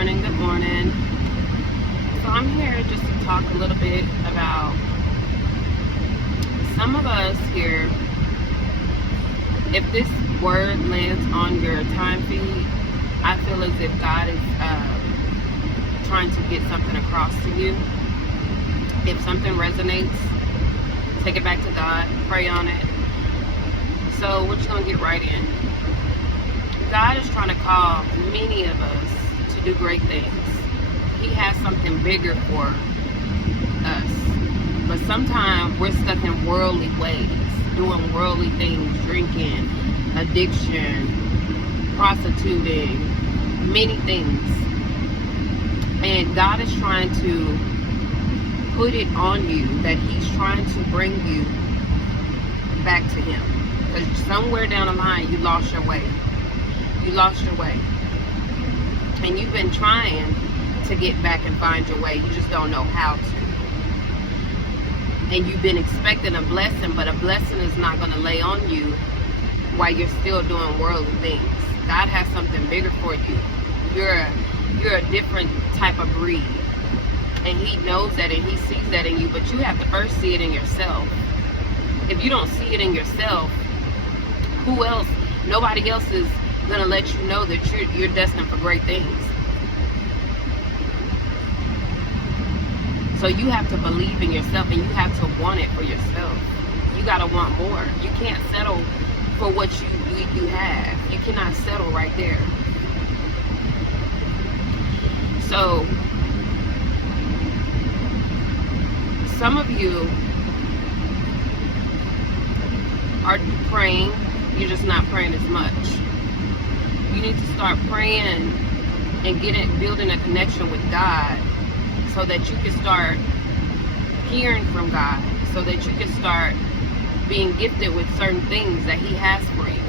morning, good morning. So I'm here just to talk a little bit about some of us here. If this word lands on your time feed, I feel as if God is trying to get something across to you. If something resonates, take it back to God, pray on it. So we're just going to get right in. God is trying to call many of us to do great things. He has something bigger for us. But sometimes we're stuck in worldly ways, doing worldly things, drinking, addiction, prostituting, many things. And God is trying to put it on you that He's trying to bring you back to Him. Because somewhere down the line, you lost your way. You lost your way. And you've been trying to get back and find your way. You just don't know how to. And you've been expecting a blessing, but a blessing is not going to lay on you while you're still doing worldly things. God has something bigger for you. You're a different type of breed. And He knows that and He sees that in you, but you have to first see it in yourself. If you don't see it in yourself, who else? Nobody else is going to let you know that you're destined for great things. So you have to believe in yourself and you have to want it for yourself. You got to want more. You can't settle for what you have. You cannot settle right there. So some of you are praying, you're just not praying as much. You need to start praying and building a connection with God so that you can start hearing from God, so that you can start being gifted with certain things that He has for you.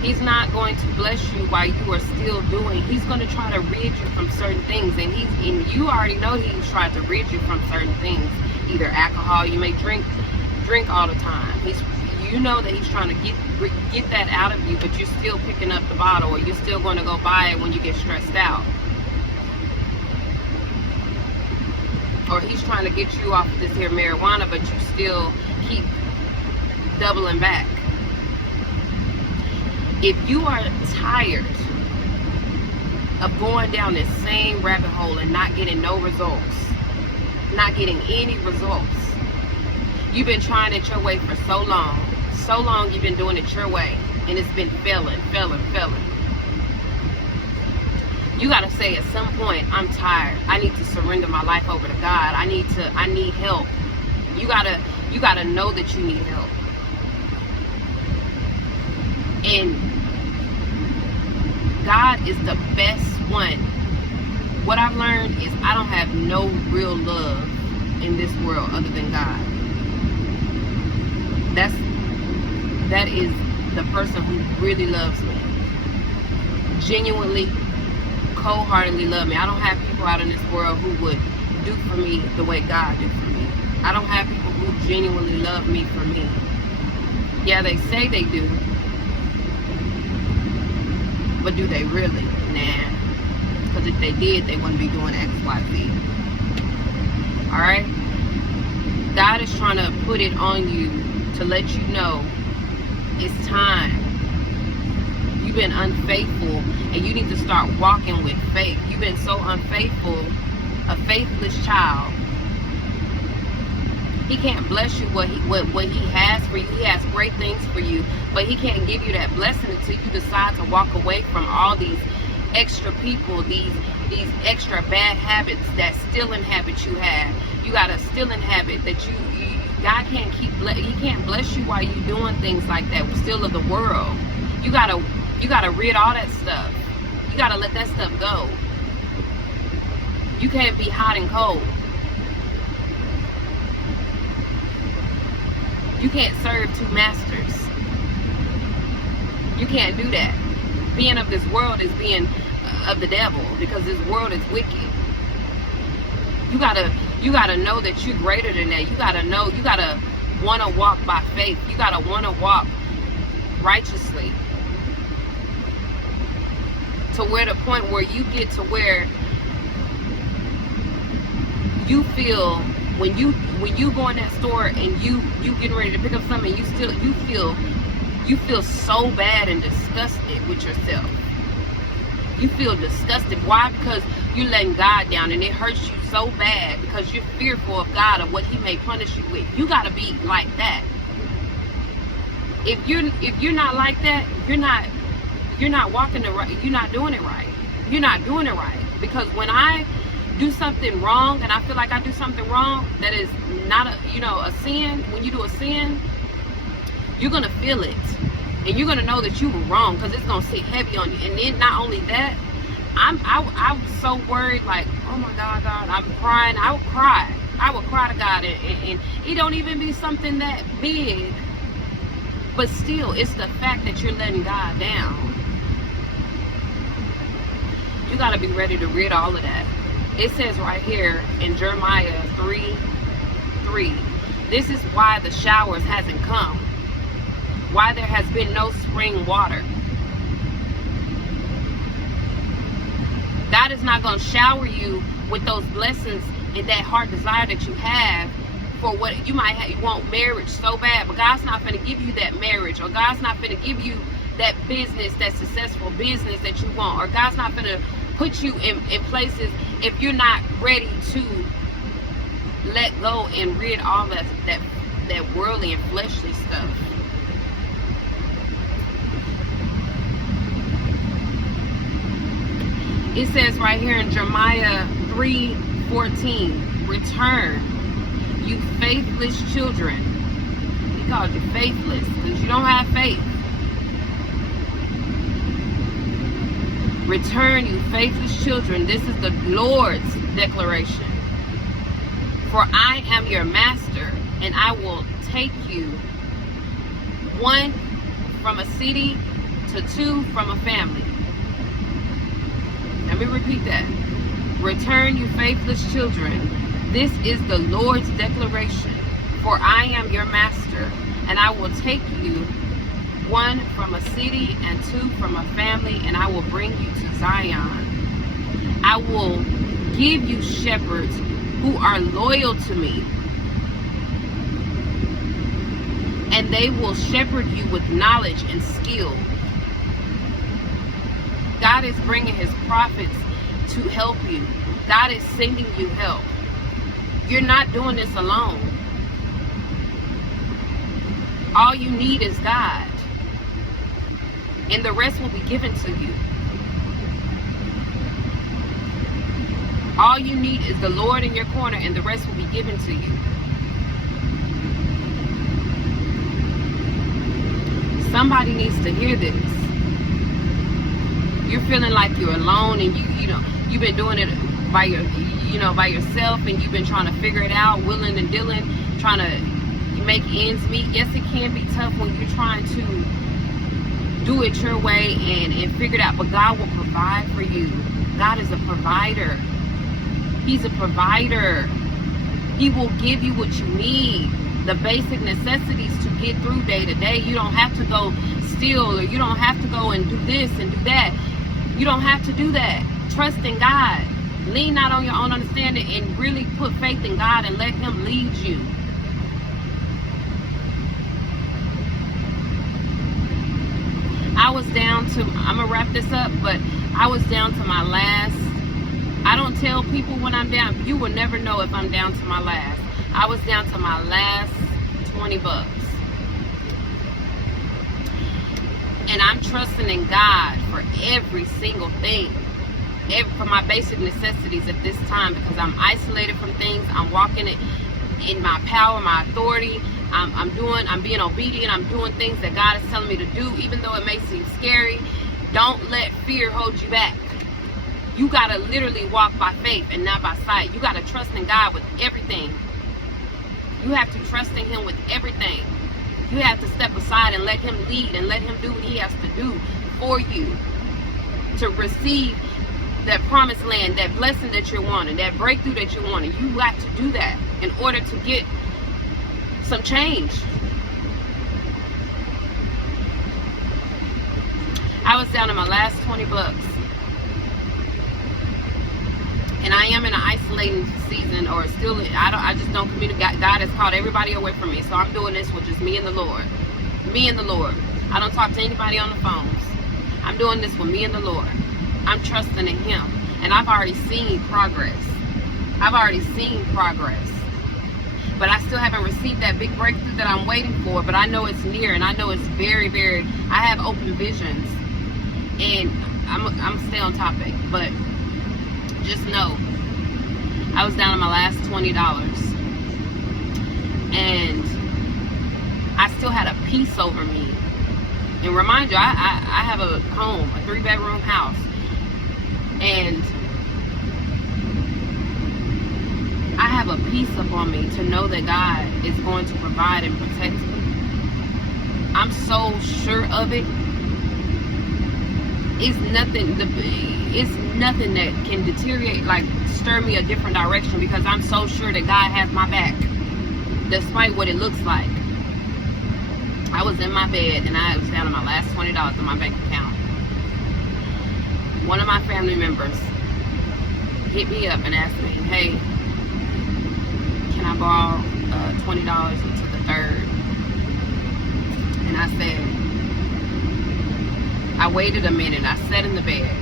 He's not going to bless you while you are still doing. He's going to try to rid you from certain things, and you already know He's tried to rid you from certain things. Either alcohol, you may drink all the time. You know that He's trying to get that out of you, but you're still picking up the bottle, or you're still going to go buy it when you get stressed out. Or He's trying to get you off of this here marijuana, but you still keep doubling back. If you are tired of going down this same rabbit hole and not getting no results, not getting any results, you've been trying it your way for so long you've been doing it your way, and it's been failing. You got to say at some point, I'm tired. I need to surrender my life over to God. I need help. You gotta know that you need help. And God is the best one. What I've learned is I don't have no real love in this world other than God. That is the person who really loves me. Genuinely, cold-heartedly love me. I don't have people out in this world who would do for me the way God did for me. I don't have people who genuinely love me for me. Yeah, they say they do. But do they really? Nah. Because if they did, they wouldn't be doing X, Y, Z. Alright? God is trying to put it on you to let you know it's time. You've been unfaithful and you need to start walking with faith. You've been so unfaithful, a faithless child. He can't bless you what he has for you. He has great things for you, but He can't give you that blessing until you decide to walk away from all these extra people, these extra bad habits, that stealing habit you have. You got a stealing habit that God can't He can't bless you while you doing things like that, still of the world. You gotta rid all that stuff. You gotta let that stuff go. You can't be hot and cold. You can't serve two masters. You can't do that. Being of this world is being of the devil, because this world is wicked. You gotta know that you're greater than that. You gotta want to walk by faith. You gotta want to walk righteously. to where the point where you get to where you feel when you go in that store and you getting ready to pick up something, you feel so bad and disgusted with yourself. You feel disgusted. Why? Because you're letting God down, and it hurts you so bad because you're fearful of God, of what He may punish you with. You got to be like that. If you're not like that, you're not walking the right. You're not doing it right. You're not doing it right. Because when I do something wrong and I feel like I do something wrong that is not a sin, when you do a sin, you're gonna feel it. And you're gonna know that you were wrong because it's gonna sit heavy on you. And then not only that, I was so worried, like, oh my God, I'm crying. I would cry to God, and it don't even be something that big, but still, it's the fact that you're letting God down. You gotta be ready to rid all of that. It says right here in Jeremiah 3:3, this is why the showers hasn't come, why there has been no spring water. God is not going to shower you with those blessings and that heart desire that you have for what you might have. You want marriage so bad, but God's not going to give you that marriage, or God's not going to give you that business, that successful business that you want, or God's not going to put you in places if you're not ready to let go and rid all that worldly and fleshly stuff. It says right here in Jeremiah 3:14, return, you faithless children. He called you faithless because you don't have faith. Return, you faithless children. This is the Lord's declaration. For I am your master, and I will take you, 1 from a city to 2 from a family. Let me repeat that. Return, you faithless children. This is the Lord's declaration. For I am your master, and I will take you, 1 from a city and 2 from a family, and I will bring you to Zion. I will give you shepherds who are loyal to me, and they will shepherd you with knowledge and skill. God is bringing His prophets to help you. God is sending you help. You're not doing this alone. All you need is God, and the rest will be given to you. All you need is the Lord in your corner, and the rest will be given to you. Somebody needs to hear this. You're feeling like you're alone, and you've been doing it by yourself, and you've been trying to figure it out, willing and dealing, trying to make ends meet. Yes, it can be tough when you're trying to do it your way and figure it out, but God will provide for you. God is a provider. He's a provider. He will give you what you need, the basic necessities to get through day to day. You don't have to go steal, or you don't have to go and do this and do that. You don't have to do that. Trust in God. Lean not on your own understanding, and really put faith in God and let Him lead you. I was down to, I'm going to wrap this up, but I was down to my last. I don't tell people when I'm down. You will never know if I'm down to my last. I was down to my last $20. And I'm trusting in God for every single thing, for my basic necessities at this time, because I'm isolated from things. I'm walking in my power, my authority. I'm being obedient. I'm doing things that God is telling me to do, even though it may seem scary. Don't let fear hold you back. You got to literally walk by faith and not by sight. You got to trust in God with everything. You have to trust in Him with everything. You have to step aside and let Him lead and let Him do what He has to do for you to receive that promised land, that blessing that you're wanting, that breakthrough that you're wanting. You got to do that in order to get some change. I was down to my last $20. And I am in an isolating season, or still, I just don't communicate. God has called everybody away from me. So I'm doing this with just me and the Lord. Me and the Lord. I don't talk to anybody on the phones. I'm doing this with me and the Lord. I'm trusting in Him. And I've already seen progress. I've already seen progress. But I still haven't received that big breakthrough that I'm waiting for. But I know it's near, and I know it's very, very, I have open visions. And I'm stay on topic. But just know, I was down to my last $20. And I still had a peace over me. And remind you, I have a home, a 3-bedroom house. And I have a peace upon me to know that God is going to provide and protect me. I'm so sure of it. It's nothing that can deteriorate, like stir me a different direction, because I'm so sure that God has my back, despite what it looks like. I was in my bed and I was down to my last $20 in my bank account. One of my family members hit me up and asked me, hey, can I borrow $20 into the third? And I said, I waited a minute. I sat in the bed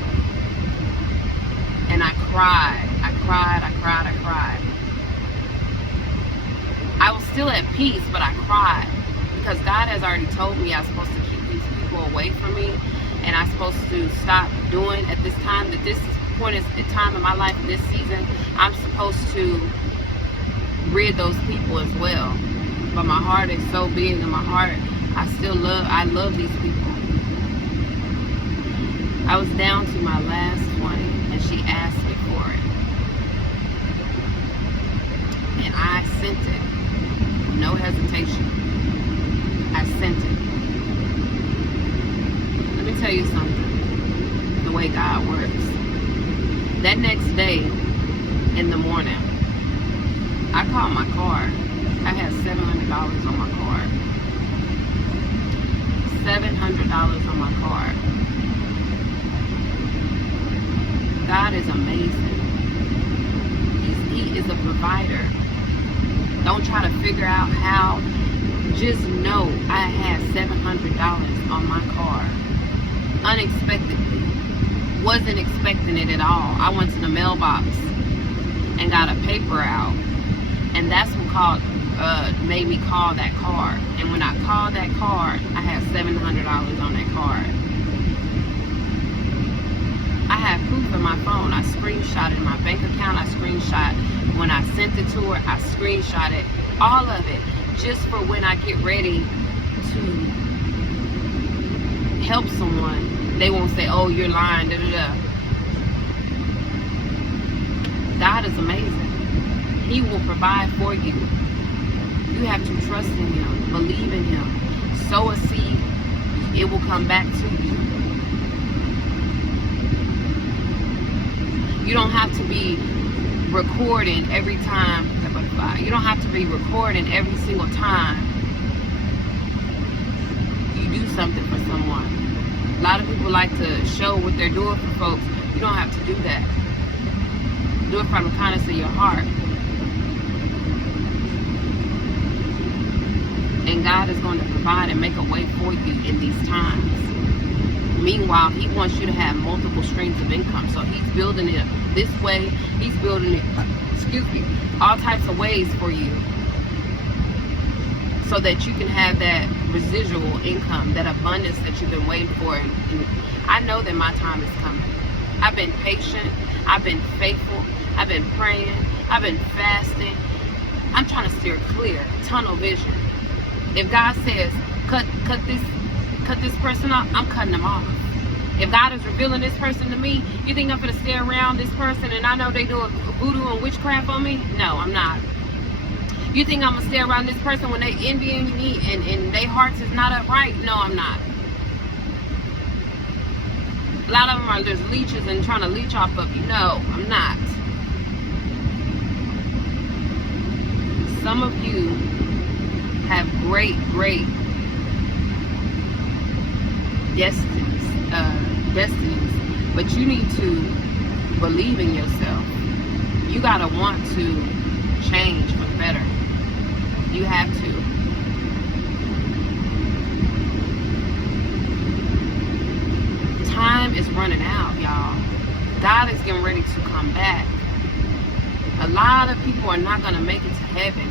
and I cried. I cried. I was still at peace, but I cried because God has already told me I'm supposed to keep these people away from me, and I'm supposed to stop doing at this time, that this point is the time in my life, in this season, I'm supposed to rid those people as well. But my heart is so big, and my heart, I love these people. I was down to my last 20, and she asked me for it. And I sent it. No hesitation. I sent it. Let me tell you something. The way God works. That next day, in the morning, I called my card. I had $700 on my card. $700 on my card. God is amazing. He is a provider. Don't try to figure out how. Just know I had $700 on my card. Unexpectedly. Wasn't expecting it at all. I went to the mailbox and got a paper out. And that's what made me call that card. And when I called that card, I had $700 on that card. I have proof in my phone. I screenshotted my bank account. I screenshot when I sent it to her. I screenshotted all of it, just for when I get ready to help someone, they won't say, oh, you're lying, da da da. God is amazing. He will provide for you. You have to trust in Him, believe in Him, sow a seed. It will come back to you. You don't have to be recording every time. You don't have to be recording every single time you do something for someone. A lot of people like to show what they're doing for folks. You don't have to do that. Do it from the kindness of your heart. And God is going to provide and make a way for you in these times. Meanwhile, He wants you to have multiple streams of income. So He's building it this way. He's building it, all types of ways for you, so that you can have that residual income, that abundance that you've been waiting for. And I know that my time is coming. I've been patient. I've been faithful. I've been praying. I've been fasting. I'm trying to steer clear, tunnel vision. If God says, cut this person off, I'm cutting them off. If God is revealing this person to me, you think I'm going to stay around this person and I know they doing voodoo and witchcraft on me? No, I'm not. You think I'm going to stay around this person when they envying me and their hearts is not upright? No, I'm not. A lot of them are just leeches and trying to leech off of you. No, I'm not. Some of you have great destinies, but you need to believe in yourself. You gotta want to change for the better. You have to. Time is running out, y'all. God is getting ready to come back. A lot of people are not gonna make it to heaven.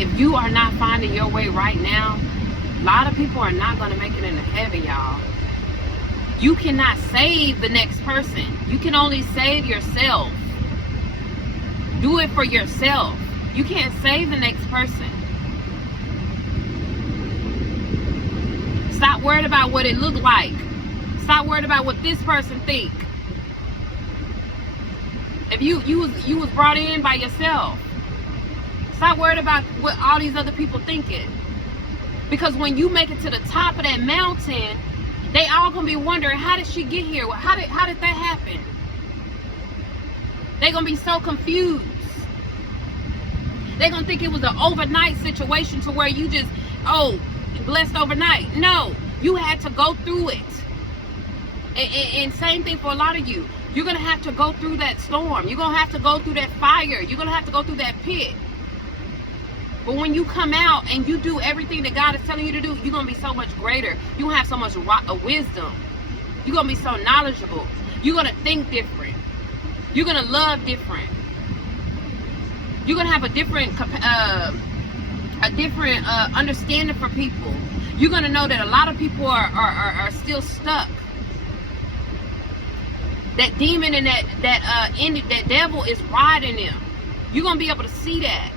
If you are not finding your way right now, a lot of people are not gonna make it into heaven, y'all. You cannot save the next person. You can only save yourself. Do it for yourself. You can't save the next person. Stop worried about what it looked like. Stop worried about what this person think. If you was brought in by yourself, stop worried about what all these other people thinking. Because when you make it to the top of that mountain, they all gonna be wondering, how did she get here? How did that happen? They gonna be so confused. They gonna think it was an overnight situation to where you just, blessed overnight. No, you had to go through it. And same thing for a lot of you. You're gonna have to go through that storm. You're gonna have to go through that fire. You're gonna have to go through that pit. But when you come out and you do everything that God is telling you to do, you're going to be so much greater. You're going to have so much wisdom. You're going to be so knowledgeable. You're going to think different. You're going to love different. You're going to have a different understanding for people. You're going to know that a lot of people are still stuck. That demon and that devil is riding them. You're going to be able to see that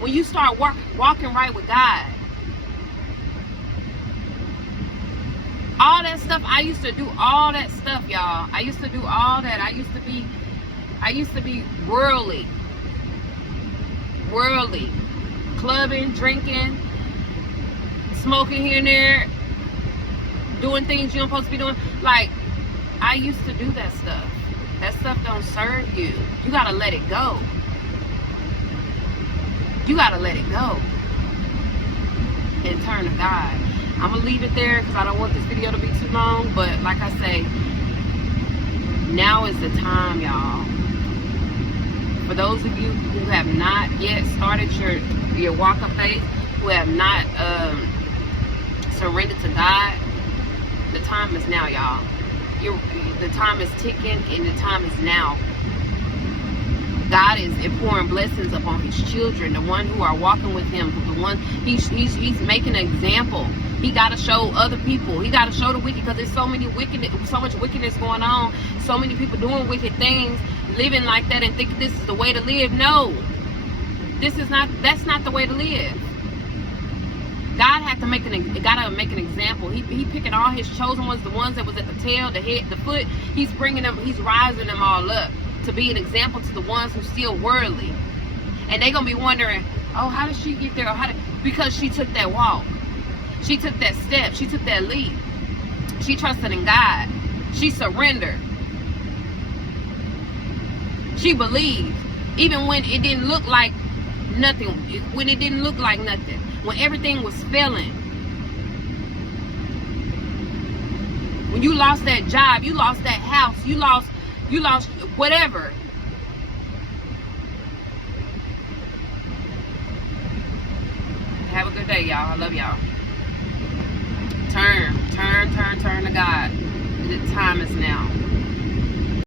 when you start walking right with God. All that stuff, I used to do all that stuff, y'all. I used to do all that. I used to be worldly. Clubbing, drinking, smoking here and there, doing things you're supposed to be doing. Like, I used to do that stuff. That stuff don't serve you. You gotta let it go. You gotta let it go and turn to God. I'm gonna leave it there because I don't want this video to be too long. But like I say, now is the time, y'all. For those of you who have not yet started your walk of faith, who have not surrendered to God, the time is now, y'all. The time is ticking and the time is now. God is pouring blessings upon his children, the one who are walking with him, the one he's making an example. He got to show other people. He got to show the wicked, because there's so much wickedness going on. So many people doing wicked things, living like that, and think this is the way to live. No, that's not the way to live. God had to make an example. He picking all his chosen ones, the ones that was at the tail, the head, the foot. He's bringing them. He's rising them all up to be an example to the ones who still worldly. And they're going to be wondering, oh, how did she get there? Because she took that walk. She took that step. She took that leap. She trusted in God. She surrendered. She believed. Even when it didn't look like nothing. When it didn't look like nothing. When everything was failing. When you lost that job, you lost that house, you lost whatever. Have a good day, y'all. I love y'all. Turn to God. The time is now.